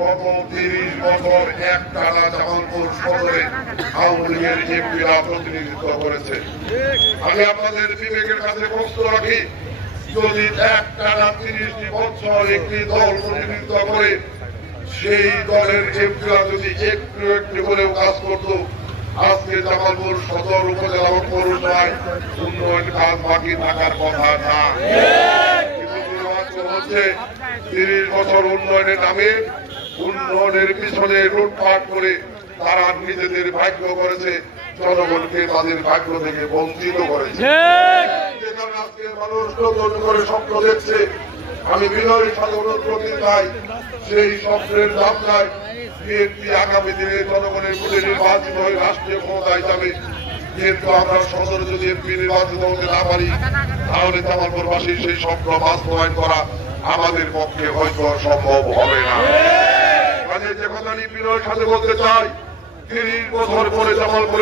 গত 30 বছর একটানা জামালপুর সদরে আওয়ামী লীগের এমপিরা প্রতিনিধিত্ব করেছে। আমি আপনাদের বিবেকের কাছে প্রশ্ন রাখি, যদি একটানা 30 বছর একটি দল প্রতিনিধিত্ব করে, সেই দলের এমপিরা যদি একটু একটু করেও কাজ করত, আজকে জামালপুর সদর উপজেলা ও পৌরসভায় উন্নয়ন কাজ বাকি থাকার কথা না। কিন্তু হচ্ছে 30 বছর উন্নয়নের নামে উন্নয়নের পিছনে লুটপাট করে তারা নিজেদের ভাগ্য করেছে, জনগণকে তাদের ভাগ্য থেকে বঞ্চিত করেছে। আজকে মানুষ নতুন করে স্বপ্ন দেখছে, আমি বিনয়ের সাথে অনুরোধ করতে চাই, সেই স্বপ্নের দামটায় বিএনপি আগামী দিনে জনগণের ভোটে নির্বাচিত হয়ে রাষ্ট্রীয় ক্ষমতায় যাবে। কিন্তু আমরা সদরে যদি এমপি নির্বাচিত হতে না পারি, তাহলে জামালপুরবাসীর সেই স্বপ্ন বাস্তবায়ন করা আমাদের পক্ষে হয়তো সম্ভব হবে না। কাজে যে কথাটি বিনয়ের সাথে বলতে চাই, 30 বছর পরে জামালপুরে